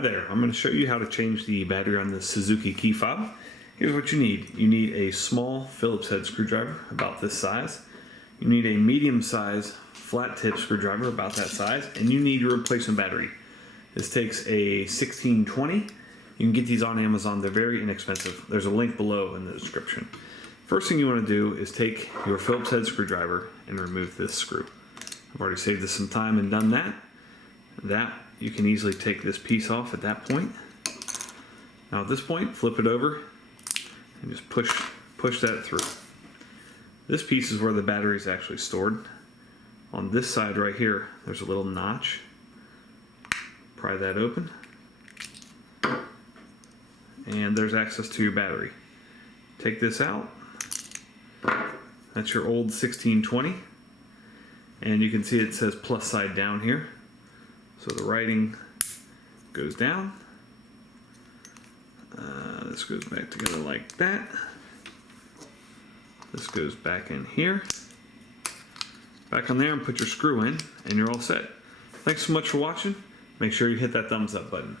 Hi there, I'm going to show you how to change the battery on the Suzuki key fob. Here's what you need. You need a small Phillips head screwdriver about this size. You need a medium size flat tip screwdriver about that size, and you need a replacement battery. This takes a 1620. You can get these on Amazon, they're very inexpensive. There's a link below in the description. First thing you want to do is take your Phillips head screwdriver and remove this screw. I've already saved this some time and done that. You can easily take this piece off at that point. Now at this point, flip it over and just push that through. This piece is where the battery is actually stored. On this side right here, there's a little notch. Pry that open. And there's access to your battery. Take this out. That's your old 1620. And you can see it says plus side down here. So the writing goes down. This goes back together like that. This goes back in here. Back on there and put your screw in and you're all set. Thanks so much for watching. Make sure you hit that thumbs up button.